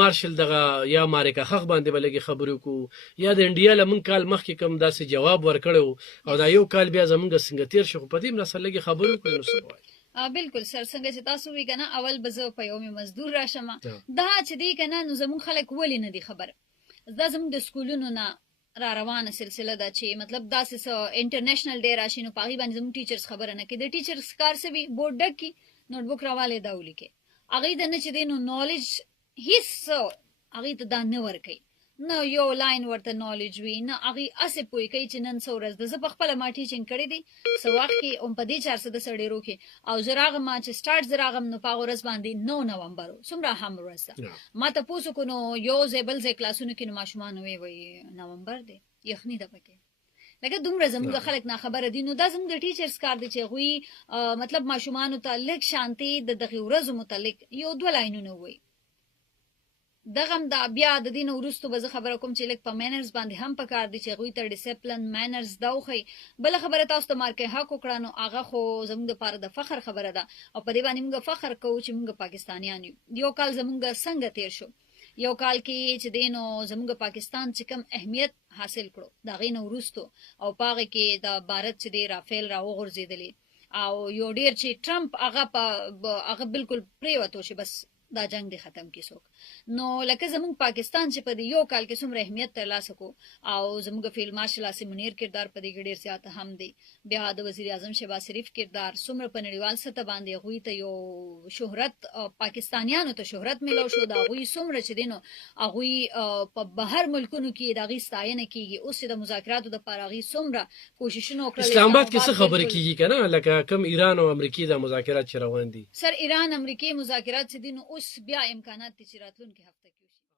مارشل دغه یا مارکا خخ باندې به لږې خبرې وکړو، یا د انډیا له موږ کال مخکې کوم داسې جواب ورکړی و او دا یو کال بیا زموږ څنګه تېر شو، خو په دې مرسته لږې خبرې وکړو. نو څه وایي؟ بالکل سر، څنګه چې تاسو وی کنه اول به زه په یومي مزدور راشم، دا چې دی کنه نو زموږ خلک ولې نه دي خبر. دا زموږ د سکولونو نه را روانه سلسله ده چې مطلب داسې څه انټرنیشنل ډے راشي نو په هغې باندې زموږ ټیچرز خبره نه کوي. د ټیچرز کار څه وي، بورډ ډک کړي، نوټ بک راوالی دا ولیکي، هغې ته نه چې دی نو نالج هېڅ څه هغې ته دا نه ورکوي، نه یو لاین ورته نالج وي، نه هغې هسې پوه کوي چې نن څه ورځ ده. زه په خپله ما ټیچینګ کړی دی څه وخت کې هم په دې 410 ډېرو کې، او زه راغم چې سټارټ زه راغم نو په هغه ورځ باندې 9 نومبر و، څومره هم ورځ ده. ما تپوس وکړو نو یو ځای بل ځای کلاسونو کې نو ماشومان وایي نومبر دی، یخني ده پکې، لکه دومره زموږ خلک ناخبره دي. نو دا زموږ د ټیچرز کار دی چې هغوی مطلب ماشومانو ته لږ شانتې د دغې ورځو متعلق یو 2 لاینونه ووایي. دغه هم دا بیا د دې نه وروستو به زه خبره کوم چې لږ په مینرز باندې هم پکار دي چې هغوی ته ډسپلن مینرز دا وښیي. بله خبره تاسو ته مارکې حق وکړه نو هغه خو زموږ دپاره د فخر خبره ده او په دې باندې موږ فخر کوو چې موږ پاکستانیان یو. یو کال زموږ څنګه تیر شو، یو کال کې چې دی نو زموږ پاکستان چې کم اهمیت حاصل کړو د هغې نه وروستو، او په هغې کې د بھارت چې دی رافیل راوغورځېدلې او یو ډېر چې ټرمپ هغه بالکل پرېوتو چې بس دا جنگ دی ختم کی څوک. نو لکه زموږ پاکستان چې په دې یو کال کې څومره اهمیت ترلاسه کو، او زموږ فیلډ مارشل عاصم منیر کردار په دې کې ډېر زیات هم دی، بیا د وزیر اعظم شهباز شریف کردار څومره په نړیوال سطح باندې هغوی ته یو شهرت، پاکستانیانو ته شهرت میلاو شو، د هغوی څومره چې دی نو هغوی په بهر ملکونو کې د هغې ستاینه کېږي. اوس چې د مذاکراتو دپاره هغوی څومره کوششونه وکړل. اسلام آباد کې څه خبرې کېږي که نه، لکه کوم ایران او امریکې دا مذاکرات چې روان دي؟ سر ایران امریکې مذاکرات چې دي نو اوس بیا امکانات دي چې راتلونکي هفته کې